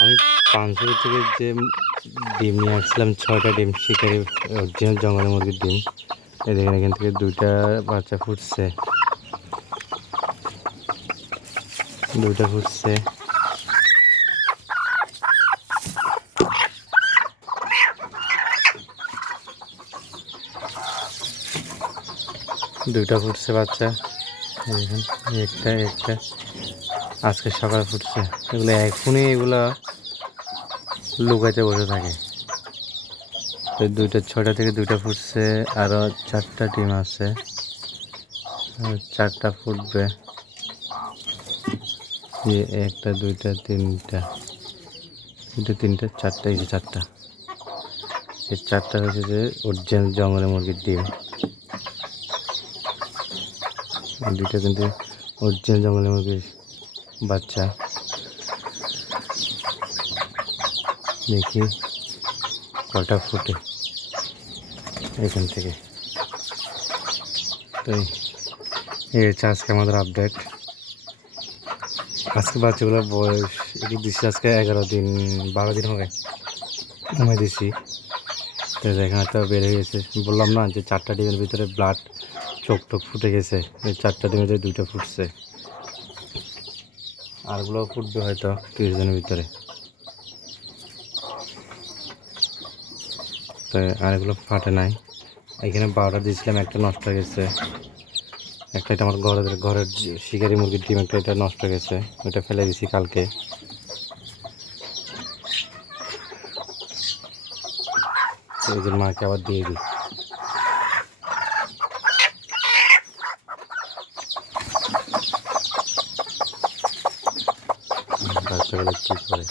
আমি পাঁচশো থেকে যে ডিম নিয়ে আসছিলাম, ছয়টা ডিম, শিকারি, অরিজিনাল জঙ্গলের মুরগির ডিম। দেখেন এখান থেকে দুইটা বাচ্চা ফুটছে। দুইটা ফুটছে। দুইটা ফুটছে বাচ্চা। দেখেন, একটা একটা। আজকে সকালে ফুটছে। এগুলো এখনই এগুলো লুকাইতে বসে থাকে। তো দুইটা ছটা থেকে দুইটা ফুটছে আরও চারটা ডিম আছে। চারটা ফুটবে। এই একটা, দুইটা, তিনটা। দুটো তিনটা, চারটা, এই যে চারটা। এই চারটা হচ্ছে যে অরিজিনাল জঙ্গলের মুরগির ডিম। দুইটা কিন্তু অরিজিনাল জঙ্গলের মুরগির বাচ্চা। দেখি কটা ফুটে এখান থেকে। তো এই- হচ্ছে আজকে আমাদের আপডেট আজকে বাচ্চাগুলোর বয়স একটু দিচ্ছি আজকে এগারো দিন, বারো দিন হবে। কমে দিছি। তো দেখেন একটা বেড়ে গেছে। বললাম না যে চারটা ডিমের ভিতরে ব্লাড চোখ টোক ফুটে গেছে। এই চারটা ডিমের ভিতরে দুইটা ফুটছে। আরগুলো ফুটবে হয়তো তিরিশ দিনের ভিতরে। তো আরগুলো ফাটে নাই। এখানে বারোটা দিয়েছিলাম, একটা নষ্ট হয়ে গেছে। একটা এটা আমার ঘরের ঘরের শিকারি মুরগির ডিম, একটা এটা নষ্ট হয়ে গেছে। ওটা ফেলে দিয়েছি কালকে। তো ওদের মাকে আবার দিয়ে দিই। বাচ্চাগুলো কী করে?